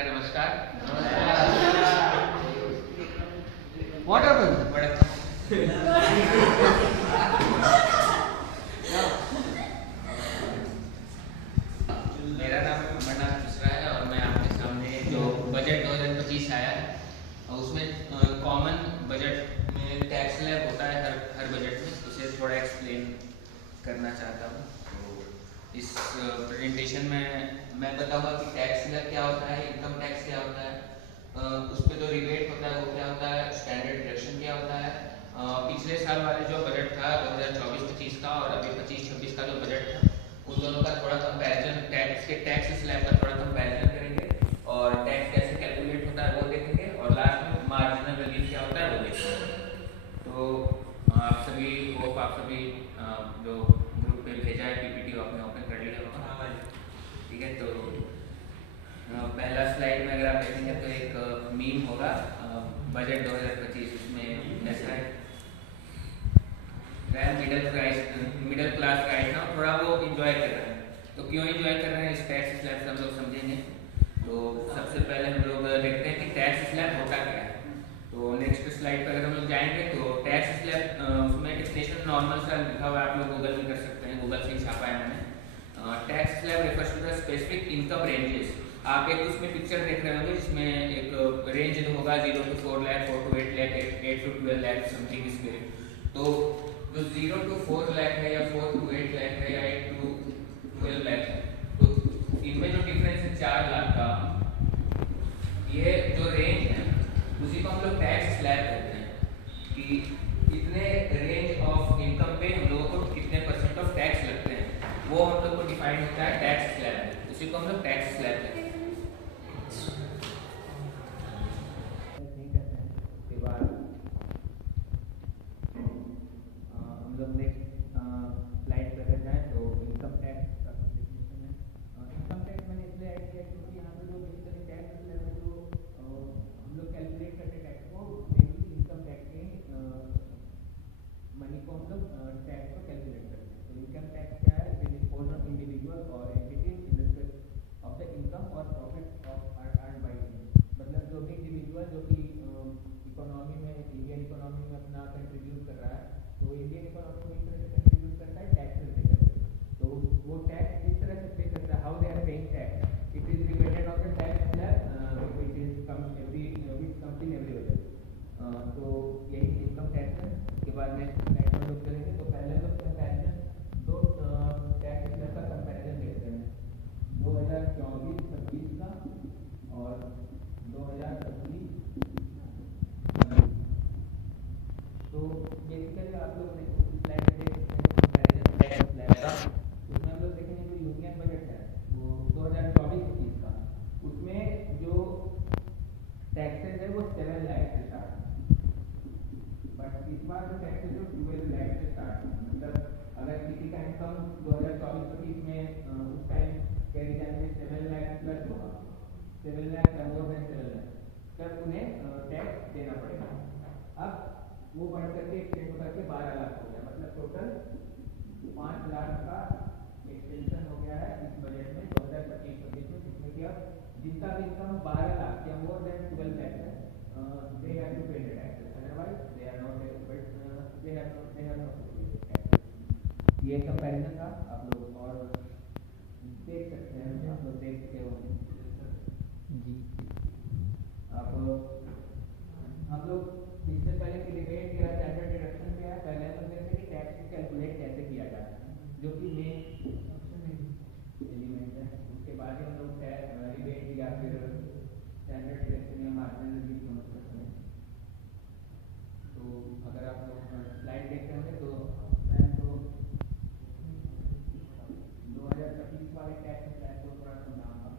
मेरा नमस्कार। What happened? मेरा नाम अमरनाथ मिश्रा है और मैं आपके सामने जो बजट 2025 आया है उसमें कॉमन बजट में टैक्स स्लैब होता है हर बजट में, उसे थोड़ा एक्सप्लेन करना चाहता हूँ। तो इस प्रेजेंटेशन में मैं बताऊंगा कि टैक्स स्लैब क्या होता है, इनकम टैक्स क्या होता है, उस पर जो रिबेट होता है वो क्या होता है, स्टैंडर्ड डिडक्शन क्या होता है, पिछले साल वाले जो बजट था 2024-25 का और अभी 25-26 का जो बजट था उन दोनों का थोड़ा कंपैरिजन, टैक्स स्लैब का थोड़ा कंपैरिजन करेंगे और टैक्स कैसे कैलकुलेट होता है वो देखेंगे और लास्ट में मार्जिनल रिलीफ क्या होता है वो देखेंगे। तो आप सभी जो ग्रुप पे भेजा है पीपीटी आपने ओपन कर लिया होगा, ठीक है। तो पहला स्लाइड में अगर आप देखेंगे तो एक मीम होगा बजट 2025, उसमें ऐसा है मिडिल क्लास गाइड ना थोड़ा वो इंजॉय कर रहे हैं। तो क्यों इंजॉय कर रहे हैं इस टैक्स स्लैब से हम लोग समझेंगे। तो सबसे पहले हम लोग देखते हैं कि टैक्स स्लैब होता क्या है। तो नेक्स्ट स्लाइड पर अगर हम लोग जाएंगे तो टैक्स स्लैब उसमें डेफिनेशन नॉर्मल सा लिखा हुआ है, आप लोग गूगल में कर सकते हैं, गूगल से ही छापा है मैंने। Tax slab refers to the specific income ranges. आप एक उसमें पिक्चर देख रहे होंगे जिसमें एक रेंज होगा 0 to 4 lakh, 4 to 8 lakh, 8 to 12 lakh something इस पे। तो जो 0 to 4 लाख है या 4 to 8 लाख है या 8 to 12 लाख है, तो इनमें जो डिफरेंस है 4 लाख का, ये जो रेंज है उसी को हम लोग टैक्स स्लैब कहते हैं कि इतने रेंज ऑफ इनकम पे हम लोगों को कितने परसेंट ऑफ टैक्स लगते हैं, वो हम लोग को डिफाइन होता है टैक्स स्लैब, उसी को हम लोग टैक्स स्लैब कहते हैं। हम लोग नेक्स्ट स्लाइड पर जाए तो इनकम टैक्स का कुछ डेफिनेशन है। इनकम टैक्स मैंने इसलिए ऐड किया क्योंकि यहाँ पे जो बेसिकली टैक्स लेवल जो हम लोग कैलकुलेट करते टैक्स को, मेनली इनकम टैक्स के मनी को हम लोग टैक्स को कैलकुलेट करते हैं। तो इनकम टैक्स क्या है, इट इज ऑन इंडिविजुअल और entities in respect of the income और profit of earn by him. मतलब जो भी इंडिविजुअल जो कि इकोनॉमी में, इंडियन इकोनॉमी में अपना कंट्रीब्यूट कर रहा है, तो इंडियन इकोनॉमी को इस तरह से कंट्रीब्यूट करता है टैक्सेस पे करके। तो वो टैक्स इस तरह से पे करता है, how they are paying tax, it is related of the tax slab which is come every which comes in every budget. तो यही इनकम टैक्स है। उसके बाद नेक्स्ट स्लाइड में लोग करेंगे। तो पहले लोग कंपैरिजन दो टैक्स स्लैब का कंपैरिजन देखते हैं 2024-25 का और 2025। तो बेसिकली आप लोग स्लाइड में देख सकते हैं कंपैरिजन टैक्स स्लैब का। उसमें हम लोग देखेंगे जो यूनियन बजट है वो 2024-25 का, उसमें जो टैक्सेस है वो 7 लाख से स्टार्ट है, बट इस बार जो टैक्सेस है 12 लाख से स्टार्ट है। मतलब अगर किसी का इनकम 2024-25 में उस टाइम कह दीजिए 7 लाख प्लस होगा, 7 लाख या मोर देन 7 लाख, तब उन्हें टैक्स देना पड़ेगा। अब वो बढ़ करके एक्सटेंड करके 12 लाख हो गया, मतलब टोटल 5 लाख का एक्सटेंशन हो गया है इस बजट में 2025-26 में, जिसमें कि अब जिनका भी इनकम 12 लाख या मोर देन 12 लाख है, they have to pay the taxes, otherwise they are not they have not to pay the taxes. ये कंपैरिजन था, आप लोग और देख सकते हैं, आप लोग देख चुके होंगे जी। अब हम लोग इससे पहले की डिबेट या स्टैंडर्ड डिडक्शन पे है, पहले हम देखते हैं कि टैक्स को कैलकुलेट कैसे किया जाता है, जो कि मेन एलिमेंट है। उसके बाद ही हम लोग डिबेट या फिर स्टैंडर्ड डिडक्शन या मार्जिनल रिलीफ समझ सकते हैं। तो अगर आप लोग स्लाइड देखते होंगे तो मैं तो 2025 वाले टैक्स स्लैब को थोड़ा समझाऊंगा।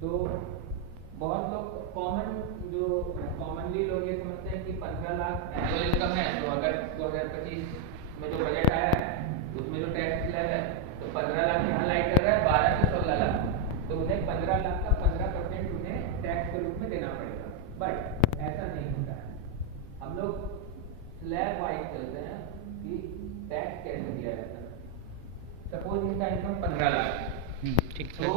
तो बहुत लोग कॉमनली लोग ये समझते हैं कि 15 लाख एनुअल इनकम है, तो अगर 2025 में जो बजट आया है उसमें जो टैक्स स्लैब है तो 15 लाख यहाँ लाइट कर रहा है, 12 से 16 लाख, तो उन्हें 15 लाख का 15% उन्हें टैक्स के रूप में देना पड़ेगा। बट ऐसा नहीं होता है, हम लोग स्लैब वाइज चलते हैं कि टैक्स कैसे दिया जाता है। सपोज इनका इनकम 15 लाख है, ठीक तो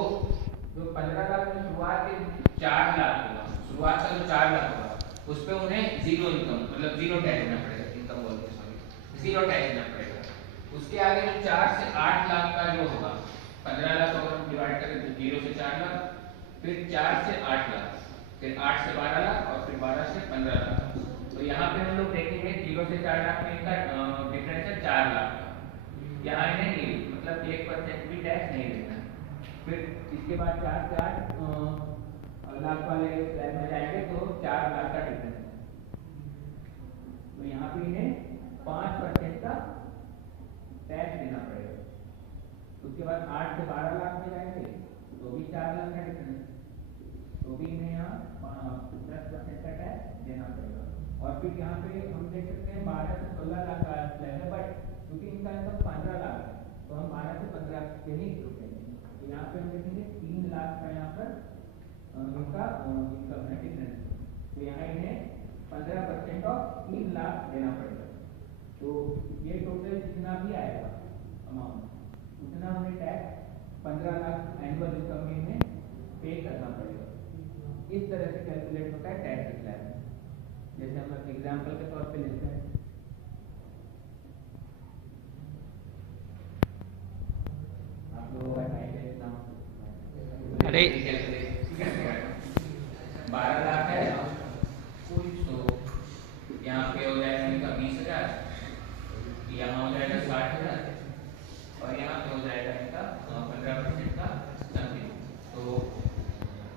जो 15 लाख में शुरुआत के 4 लाख होगा, शुरुआत का जो 4 लाख होगा उस पे उन्हें जीरो इनकम मतलब जीरो टैक्स देना पड़ेगा, इनकम बोलते हैं सॉरी, जीरो टैक्स देना पड़ेगा। उसके आगे जो 4 से 8 लाख का जो होगा, 15 लाख अगर हम डिवाइड करें तो 0 से 4 लाख, फिर 4 से 8 लाख, फिर 8 से 12 लाख और फिर 12 से 15 लाख। तो यहाँ पे हम लोग देखेंगे 0 से 4 लाख में इनका डिफरेंस है 4 लाख का, यहाँ इन्हें नहीं मतलब 1% भी टैक्स नहीं देना है। फिर इसके बाद 4 से 8 लाख वाले स्लैब में जाएंगे तो 4 लाख का डिफरेंस है, तो यहाँ पे इन्हें 5% का टैक्स देना पड़ेगा। उसके बाद 8 से 12 लाख में जाएंगे तो भी 4 लाख का डिफरेंस, तो भी इन्हें यहाँ 10% का टैक्स देना पड़ेगा। और फिर यहाँ पे हम देख सकते हैं 12 से 16 लाख का स्लैब है, बट क्योंकि इनका इनकम 15 लाख है तो हम 12 से 15 पे ही रुकेंगे। तो यहाँ पे हम देखेंगे 3 लाख का यहाँ पर इनका इनकम है डिफरेंस, तो यहाँ इन्हें 15% ऑफ 3 लाख देना पड़ेगा। तो ये टोटल जितना भी आएगा अमाउंट उतना हमें टैक्स 15 लाख एनुअल इनकम में इन्हें पे करना पड़ेगा। इस तरह से कैलकुलेट होता है टैक्स स्लैब। जैसे हम एग्जाम्पल के तौर पे लेते हैं, आप लोगों का टाइम है इतना, अरे 12 लाख है तो यहाँ पे हो जाएगा इनका 20,000, यहाँ हो जाएगा 60,000 और यहाँ पे हो जाएगा इनका 15% का समथिंग, तो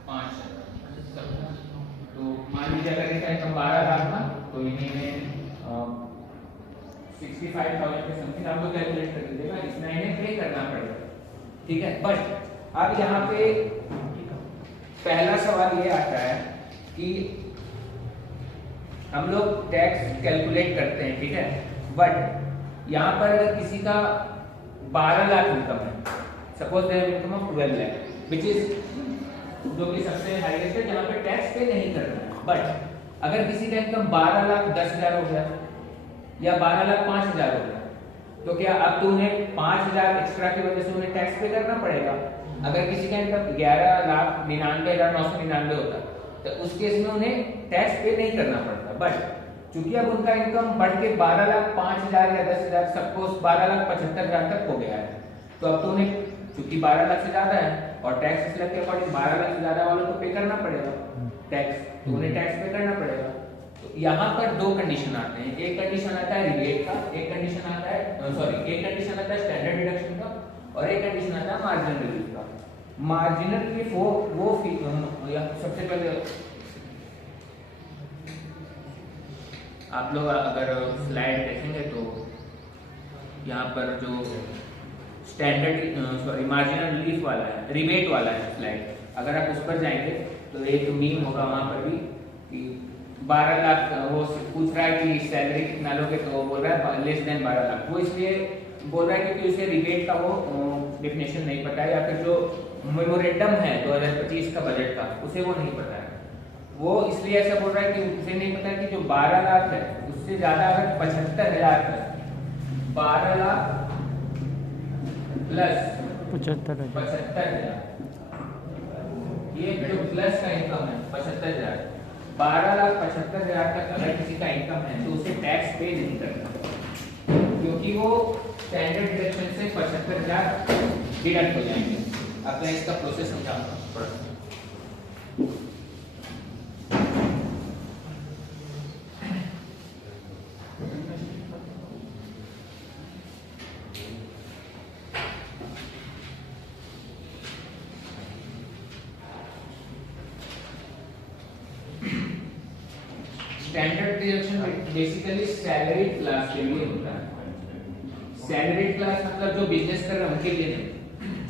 5,000। तो मान लीजिए अगर इनका इनकम 12 लाख था तो इन्हें 65,000 के समथिंग आप लोग कैलकुलेट कर दीजिएगा, इतना इन्हें पे करना पड़ेगा, ठीक है। बट अब यहाँ पे पहला सवाल ये आता है कि हम लोग टैक्स कैलकुलेट करते हैं, ठीक है, बट यहाँ पर अगर किसी का 12 लाख इनकम है, suppose there income of 12 lakh which is जो कि सबसे हाईएस्ट है जहाँ पे टैक्स पे नहीं करना है। बट अगर किसी का इनकम 12 लाख 10,000 हो गया या 12 लाख 5,000 हो गया, तो क्या अब तो उन्हें 5,000 एक्स्ट्रा की वजह से उन्हें टैक्स पे करना पड़ेगा। अगर किसी का इनकम 11,99,999 होता तो उस केस में उन्हें टैक्स पे नहीं करना पड़ता। बट चूंकि अब उनका इनकम बढ़ के 12 लाख 5,000 या 10,000 सपोज 12 लाख 75,000 तक हो गया है, तो अब तो उन्हें चूंकि 12 लाख से ज्यादा है और टैक्स स्लैब के अकॉर्डिंग 12 लाख से ज्यादा वालों को पे करना पड़ेगा टैक्स, तो उन्हें टैक्स पे करना पड़ेगा। तो यहाँ पर दो कंडीशन आते हैं, एक कंडीशन आता है रिबेट का, एक कंडीशन आता है एक कंडीशन आता है स्टैंडर्ड डिडक्शन का और एक कंडीशन आता है मार्जिनल रिलीफ का। मार्जिनल रिलीफ वो सबसे पहले आप लोग अगर स्लाइड देखेंगे तो यहाँ पर जो स्टैंडर्ड मार्जिनल रिलीफ वाला है, रिबेट वाला है स्लाइड, अगर आप उस पर जाएंगे तो एक मीम होगा वहां पर भी कि 12 लाख वो पूछ रहा है कि सैलरी कितना लोगे, तो वो बोल रहा है लेस देन 12 लाख। वो इसलिए बोल रहा है क्योंकि उसे रिबेट का वो डेफिनेशन नहीं पता है, या फिर जो मेमोरेंडम है 2025 का बजट का उसे वो नहीं पता है। वो इसलिए ऐसा बोल रहा है कि उसे नहीं पता कि जो 12 लाख है उससे ज्यादा अगर 75,000 है, 12 लाख प्लस 75,000 ये जो प्लस का इनकम है 75,000, 12 लाख 75,000 तक अगर किसी का इनकम है तो उसे टैक्स पे नहीं करना, क्योंकि वो स्टैंडर्ड डिडक्शन से 75,000 डिडक्ट हो जाएंगे। अब मैं इसका प्रोसेस समझाऊंगा। Standard deduction basically salary class के लिए होता है। सैलरी क्लास मतलब जो बिजनेस कर रहे हैं उनके लिए नहीं,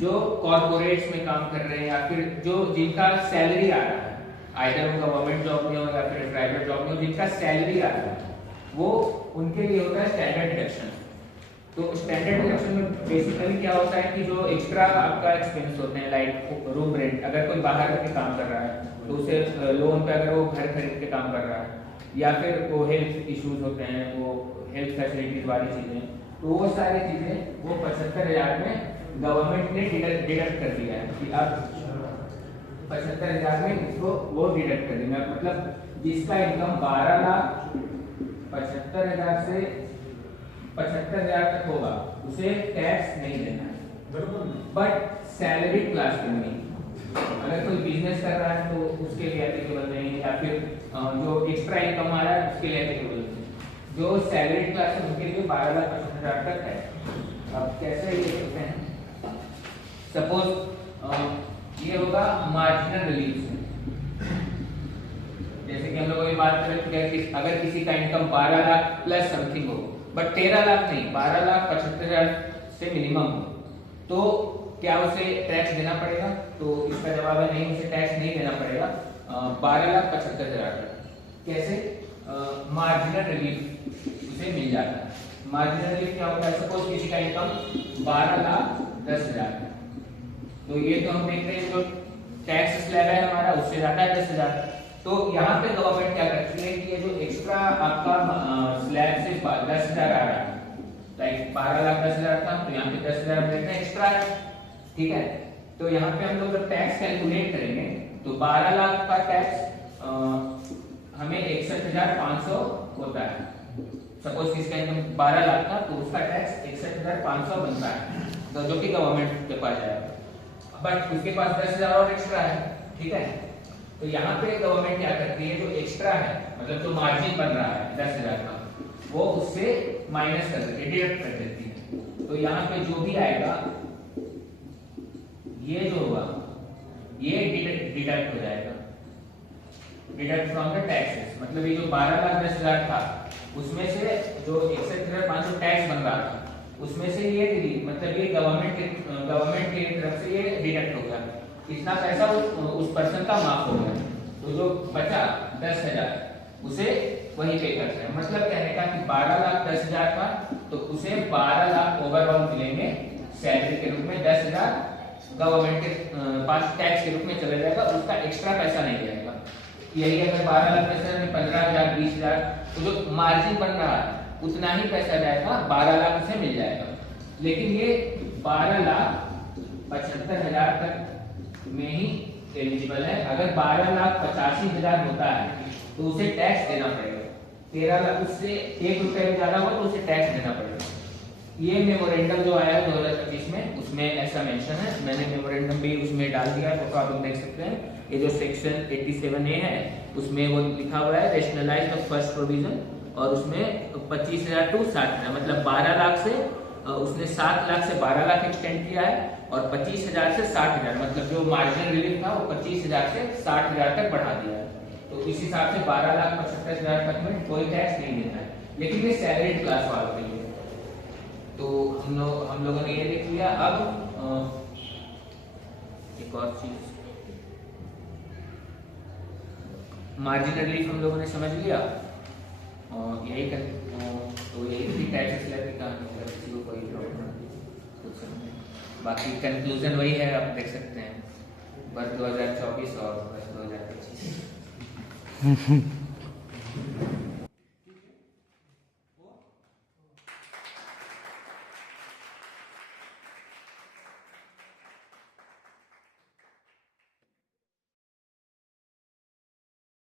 जो कॉर्पोरेट्स में काम कर रहे हैं या फिर जो जिनका सैलरी आ रहा है, आइदर वो गवर्नमेंट जॉब में हो या फिर प्राइवेट जॉब में हो, जिनका सैलरी आ रहा है वो उनके लिए होता है स्टैंडर्ड डिडक्शन। तो स्टैंडर्ड डिडक्शन में बेसिकली क्या होता है कि जो एक्स्ट्रा आपका एक्सपेंस होते हैं, लाइक रूम रेंट, अगर कोई बाहर के काम कर रहा है तो उसे लोन पे, अगर वो घर खरीद के काम कर रहा है, या फिर वो हेल्थ इश्यूज होते हैं, वो हेल्थ फैसिलिटीज वाली चीजें, तो वो सारी चीजें वो 75,000 में गवर्नमेंट ने डिडक्ट कर दिया है कि आप 75,000 में इसको वो डिडक्ट कर देंगे। मतलब जिसका इनकम 12 लाख 75,000 से 75,000 तक होगा उसे टैक्स नहीं देना है। बट सैलरी क्लास में नहीं, अगर कोई बिजनेस कर रहा है तो उसके लिए एप्लीकेबल नहीं, या फिर जो एक्स्ट्रा इनकम आ रहा है उसके लिए एप्लीकेबल नहीं। जो सैलरी क्लास है उनके लिए 12,65,000 तक है। अब कैसे ये देखते हैं, सपोज ये होगा मार्जिनल रिलीफ। जैसे कि हम लोग अभी बात कर रहे थे कि अगर किसी का इनकम 12 लाख प्लस समथिंग हो, बट 13 लाख नहीं, 12,75,000 से मिनिमम हो, तो क्या उसे टैक्स देना पड़ेगा? तो इसका जवाब है नहीं, उसे टैक्स नहीं देना पड़ेगा 12,75,000 तक। कैसे? मार्जिनल रिलीफ उसे मिल जाता है। मार्जिनल रिलीफ क्या होता है? सपोज किसी का इनकम 12,10,000, तो ये तो हम देख रहे हैं जो टैक्स स्लैब है हमारा उससे जाता है 10,000। तो यहाँ पे गवर्नमेंट क्या करती है कि ये जो एक्स्ट्रा आपका स्लैब से 10,000 आ रहा है, लाइक 12,10,000 था, तो यहाँ पे 10,000 हम देखते हैं एक्स्ट्रा है, ठीक है। तो यहाँ पे हम लोग जब टैक्स कैलकुलेट करेंगे तो 12 लाख का टैक्स हमें 61,500 होता है। सपोज किसका इनकम 12 लाख था तो उसका टैक्स 61,500 बनता है, तो जो कि गवर्नमेंट के पास जाएगा। बट उसके पास 10,000 और एक्स्ट्रा है, ठीक है। तो यहाँ पे गवर्नमेंट क्या करती है, जो एक्स्ट्रा है मतलब जो मार्जिन बन रहा है 10,000 का, वो उससे माइनस कर देती है, डिडक्ट कर देती है। तो यहाँ पे जो भी आएगा ये जो होगा ये डिडक्ट हो जाएगा, डिडक्ट फ्रॉम द टैक्सेस। मतलब ये जो 12,10,000 था उसमें से जो 61,500 टैक्स बन रहा था उसमें से ये मतलब ये गवर्नमेंट की तरफ से ये डिडक्ट हो गया, इतना पैसा उस पर्सन का माफ हो गया। तो जो बचा 10,000 उसे वही पे करते हैं। मतलब कहने का कि 12,10,000 था तो उसे 12 लाख ओवरऑल मिलेंगे सैलरी के रूप में, 10,000 गवर्नमेंट के पास टैक्स के रूप में चला जाएगा, उसका एक्स्ट्रा पैसा नहीं जाएगा। यही अगर 12 लाख पैसा में 15,000 20,000, तो जो मार्जिन बन रहा है उतना ही पैसा जाएगा, 12 लाख उसे मिल जाएगा। लेकिन ये 12,75,000 तक में ही एलिजिबल है। अगर 12,85,000 होता है तो उसे टैक्स देना पड़ेगा। 13 लाख उससे 1 रुपए में ज्यादा हुआ तो उसे टैक्स देना पड़ेगा। ये मेमोरेंडम जो आया 2025 में उसमें ऐसा मेंशन है, मैंने मेमोरेंडम भी उसमें डाल दिया है, तो आप लोग देख सकते हैं। ये जो सेक्शन 87A है उसमें वो लिखा हुआ है रेशनलाइज द फर्स्ट प्रोविजन, और उसमें 25,000 टू 60,000 मतलब 12 लाख से उसने 7 लाख से 12 लाख एक्सटेंड किया है, और 25,000 से 60,000 मतलब जो मार्जिनल रिलीफ था वो 25,000 से 60,000 तक बढ़ा दिया है। तो इस हिसाब से 12,75,000 तक में कोई टैक्स नहीं देना है। लेकिन ये सैलरीड क्लास वालों के लिए। तो हम लोगों ने ये देख लिया। अब एक और चीज, मार्जिनल रिलीफ हम लोगों ने समझ लिया, और यही कर तो यही थी टैक्स स्लैब की कहानी। अगर किसी को कोई प्रॉब्लम कुछ समझे, बाकी कंक्लूजन वही है, आप देख सकते हैं, वर्ष 2024 और वर्ष 2025।